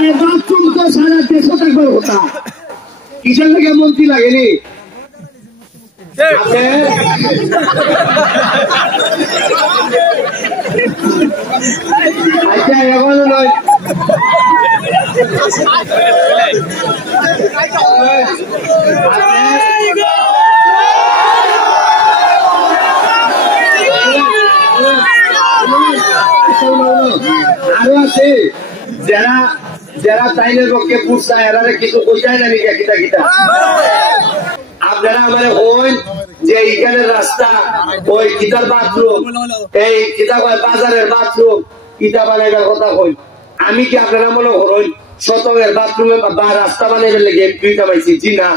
bathroom तो सारा देश तक होता किचन लगे मंत्री लगे नहीं अच्छा এখন নয় আরো আছে যারা যারা তাইনের পক্ষে পুষা এরা কিছু কইতাই না নাকি কিতা কিতা আপনারা আমারে হন যে এইখানে রাস্তা ওই কিতার বাথরুম এই কিতা কয় বাজারের বাথরুম কিতা বানাইবার কথা কই আমি কি আপনারা মনে করেন শতকের বাথরুমে বা রাস্তা বানাইবার লেগে দুই কামাইছি জি না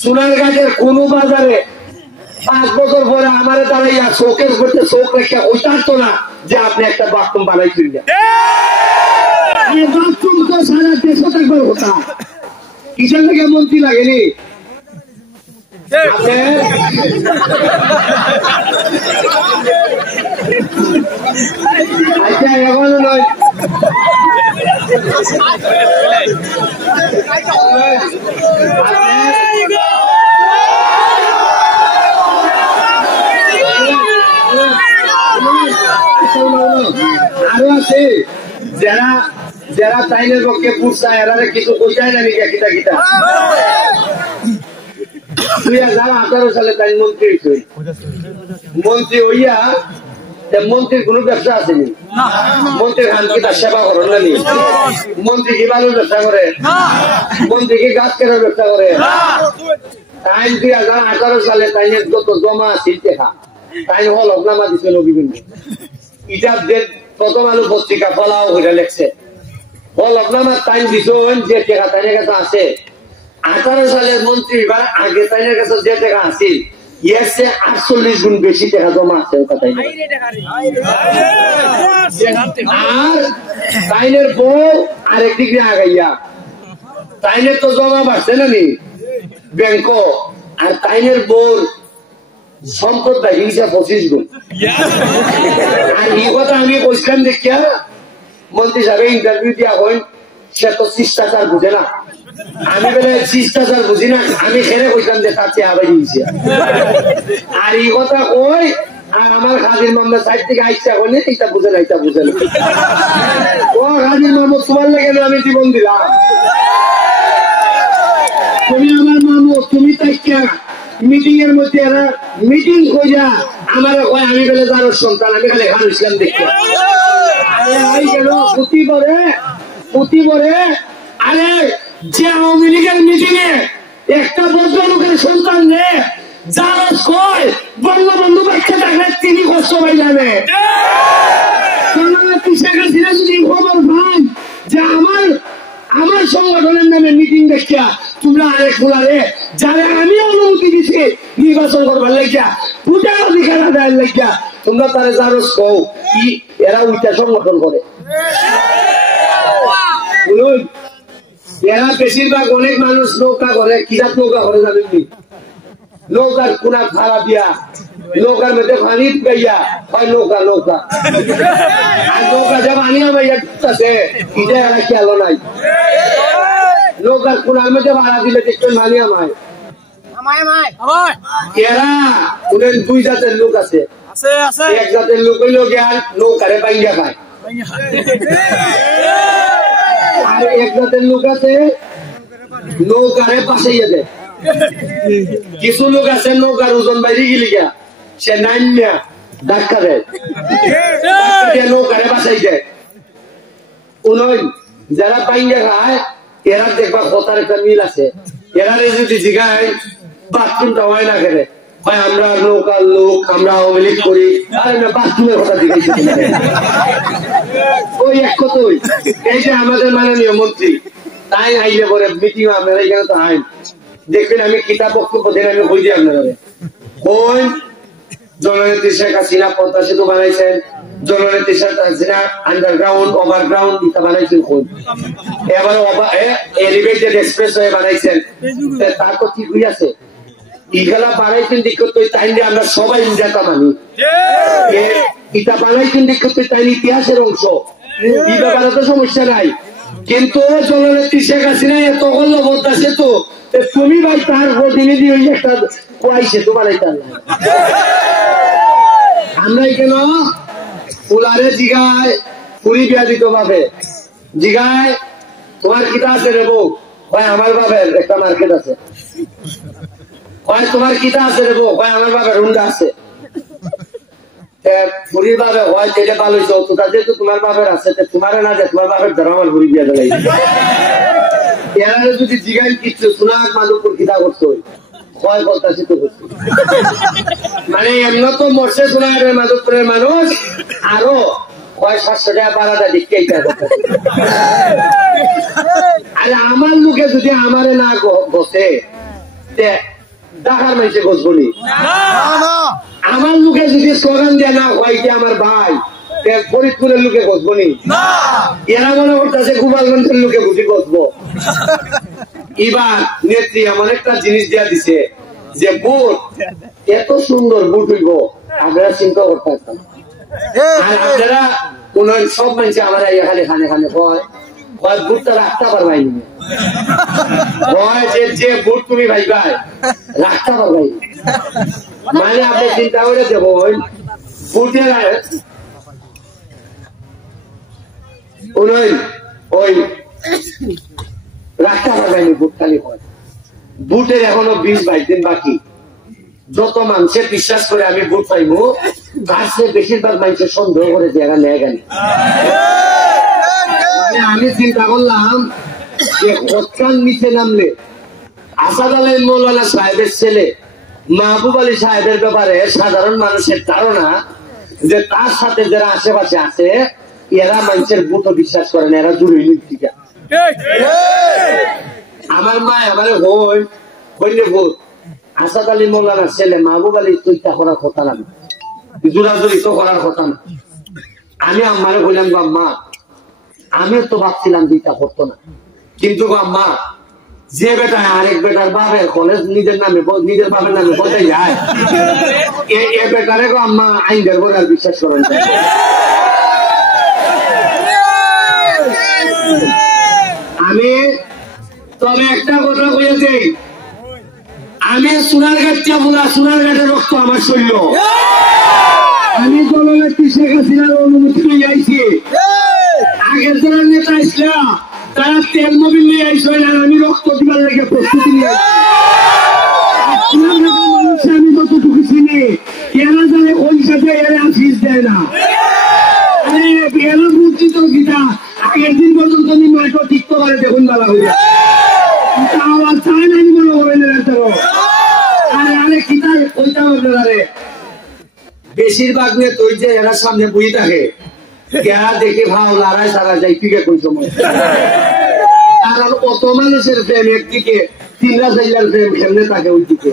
সোনারঘাটের কোন বাজারে 5 বছর পরে আমারে দাঁড়াইয়া চোখের করতে চোখ রেখে ওইটার না যে আপনি একটা বাথরুম বানাইছেন বাথরুম তো সারা দেশ থাকবে হতা কিসের থেকে মন্ত্রী লাগেনি আচ্ছা এখন নয় আরো আছে যারা যারা তাইনের পক্ষে পুষা এরা কিছু কইতাই না নাকি কিতা কিতা 2018 সালে তাই মন্ত্রী হইছে মন্ত্রী হইয়া মন্ত্রীর কোন ব্যবসা আসেনি মন্ত্রী খান কি তার সেবা করেন না মন্ত্রী কি বালুর ব্যবসা করে মন্ত্রী কি গাছ কেনার ব্যবসা করে তাই 2018 সালে তাইনের যত জমা আছিল দেখা তাই হলফনামা দিছিল বিভিন্ন ইটার যে প্রথম আলো পত্রিকা ফলাও হইয়া লেখছে হলফনামা তাই দিছেন যে টাকা তাইনের কাছে আছে 18 সালের মন্ত্রী বা আগে তাইনের কাছে যে টাকা আছিল এর চেয়ে 48 গুণ বেশি টাকা জমা আছে কথাই আর তাইনের বউ আরেক দিকে আগাইয়া তাইনের তো জমা বাড়ছে না নি ব্যাংক আর তাইনের বউ সম্পদ হিংসা 25 গুণ আর এই কথা আমি বলছিলাম দেখিয়া মন্ত্রী সাহেব ইন্টারভিউ দিয়া হইন সে তো শিষ্টাচার বুঝে না আমি বলে শিষ্টাচার বুঝি না আমি খেলে কইতাম যে তার চেয়ে আবার হিংসা আর এই কথা কই আর আমার হাজির মামলা সাইড থেকে আইসা হইলে এটা বুঝে না এটা বুঝে না ও হাজির মামু তোমার লেগে আমি জীবন দিলাম তুমি আমার মামু তুমি তাইকা মিটিং এর মধ্যে এরা মিটিং কইরা আমার কয় আমি বলে যার সন্তান আমি খালি খান ইসলাম দেখি প্রতি পরে আরে যে আওয়ামী লীগের মিটিং এ একটা বদ্ধ লোকের সন্তান রে যার কয় বঙ্গবন্ধু বাচ্চা থাকলে তিনি কষ্ট পাই যাবে যদি খবর পান যে আমার সংগঠনের নামে মিটিং দেখিয়া তোমরা আরেক খোলারে যারা আমি অনুমতি দিছি নির্বাচন করবার লাগিয়া ভোটার অধিকার আদায়ের লাগিয়া তোমরা তারা যারো কও এরা উইটা সংগঠন করে বলুন এরা বেশিরভাগ অনেক মানুষ নৌকা করে কিরাত নৌকা করে জানেননি নৌকার কোনা খারাপ দিয়া নৌকার মধ্যে পানি গাইয়া হয় নৌকা নৌকা আর নৌকা যে পানি আমাইয়া ঢুকতেছে এটা এরা খেয়াল নাই নৌকার কোনার মধ্যে ভাড়া দিলে দেখবেন পানি আমায় এরা ওদের 2 জাতের লোক আছে এক জাতের লোক হইল জ্ঞান নৌকারে বাইঙ্গা খায় আর এক জাতের লোক আছে নৌকারে পাশাইয়া দেয় কিছু লোক আছে নৌকার ওজন বাইরে গেলি গা সে নাইমিয়া ধাক্কা দেয় নৌকারে বাসাই দেয় যারা বাইঙ্গা খায় এরা দেখবা কথার একটা মিল আছে এরা যদি জিগায় বাথরুমটা হয় না কেন হয় আমরা নৌকার লোক আমরা আওয়ামী লীগ করি আর বাথরুমের কথা জিজ্ঞেস ওই এক কথাই এই যে আমাদের মাননীয় মন্ত্রী তাই আইলে পরে মিটিং আপনারা এখানে তো আইন দেখবেন আমি কিতাব বক্তব্য দিন আমি কই দিই আপনারা কোন জননেত্রী শেখ হাসিনা পদ্মা সেতু বানাইছেন জননেত্রী শেখ হাসিনা আন্ডারগ্রাউন্ড ওভারগ্রাউন্ড এটা বানাইছেন কোন এবার এলিভেটেড এক্সপ্রেসওয়ে বানাইছেন তার তো ঠিক হয়ে আছে ইগুলা বানাইছেন দিকে তো তাইলে আমরা সবাই ইন্ডিয়াটা মানি এটা বানাইছেন দিকে তো তাই ইতিহাসের অংশ এই ব্যাপারে তো সমস্যা নাই কিন্তু জননেত্রী শেখ হাসিনা এত করলো বলতেছে তো তুমি ভাই তার প্রতিনিধি ওই একটা কোয়াইছে তোমার আমরা কেন ফুলারে জিগায় পুরি বিয়া দিত ভাবে জিগায় তোমার কিতা আছে রে বউ ভাই আমার বাবার একটা মার্কেট আছে তোমার কিতা আছে রে বউ ভাই আমার বাবার হুন্ডা আছে পুরীর বাবা হয় যেটা ভালো হয়েছে অতটা যেহেতু তোমার বাবার আছে তোমার না যে তোমার বাবার ধরো আমার পুরী বিয়া দিলাই এরা যদি জিগাই কিচ্ছু সোনার মাদুপুর কিতা করছো হয় বলতেছি তো করছি মানে এমন তো মরছে সোনার মাদুপুরের মানুষ আরো হয় 700 টাকা বাড়াটা দেখতে আর আমার লোকে যদি আমারে না বসে দেখার মানুষে বসবনি আমার লোকে যদি স্লোগান দেয় না হয় যে আমার ভাই ফরিদপুরের লোকে বসবনি এরা মনে করতেছে গোপালগঞ্জের লোকে বুঝি বসবো এবার নেত্রী এমন একটা জিনিস দেওয়া দিছে যে বুট এত সুন্দর বুট হইব আপনারা চিন্তা করতে পারতাম আর আপনারা কোন সব মানুষ আমার খালি খানে খানে হয় বুটটা রাখতে পারবাই যে বুট তুমি ভাই ভাই রাখতে পারবাই মানে আপনি চিন্তা করে দেবো বুটের ওই রাখতে পারবাইনি বুট খালি হয় বুটের এখনো 20-22 দিন বাকি যত মানুষের বিশ্বাস করে আমি বুট পাইবো তার চেয়ে বেশিরভাগ মানুষের সন্দেহ করে জায়গা নেয় গেল আমি চিন্তা করলাম যে হত্যার নিচে নামলে আসাদ আলী মৌলানা সাহেবের ছেলে মাহবুব আলী সাহেবের ব্যাপারে সাধারণ মানুষের ধারণা যে তার সাথে যারা আশেপাশে আছে এরা মানুষের বুটও বিশ্বাস করে না এরা জুড়ে নির্দিকা আমার মা আমার হইলে ভোট আসাদ আলী মৌলানার ছেলে মাহবুব আলী তৈতা করার কথা না জোরাজুরি তো করার কথা না আমি আমারে বললাম গো আম্মা আমিও তো ভাবছিলাম দুইটা করতো না কিন্তু গো আম্মা যে বেটা আরেক বেটার বাপের কলেজ নিজের বাপের নামে বলতে যায় এ বেটারে গো আম্মা আইনদের বলে আর বিশ্বাস করেন আমি তবে একটা কথা বলেছি আমি সোনারঘাটিয়া বলা সোনারঘাটের রক্ত আমার শরীর আমি জননেত্রী শেখ হাসিনার অনুমতি নিয়ে আইছি আগের যারা নেতা ইসলাম তারা তেল মোবিল নিয়ে আইসে আর আমি রক্ত দিবার লেগে প্রস্তুতি নিয়ে আমি যতটুকু চিনি এরা যারা ওই সাথে এরা ফিস দেয় না এরা বুঝছি তো গীতা আগের দিন পর্যন্ত আমি মাঠও টিকতে পারে দেখুন বেলা হয়ে আবার চায় না আমি মনে করেন আরে কিতা কইতাম আপনারে বেশিরভাগ নিয়ে তোর যে এরা সামনে বই থাকে এরা দেখে ভাও লড়াই সারা যায় ঠিক কোন সময় কারণ কত মানুষের প্রেম একদিকে 3 রাজাইলার প্রেম সামনে থাকে ওই দিকে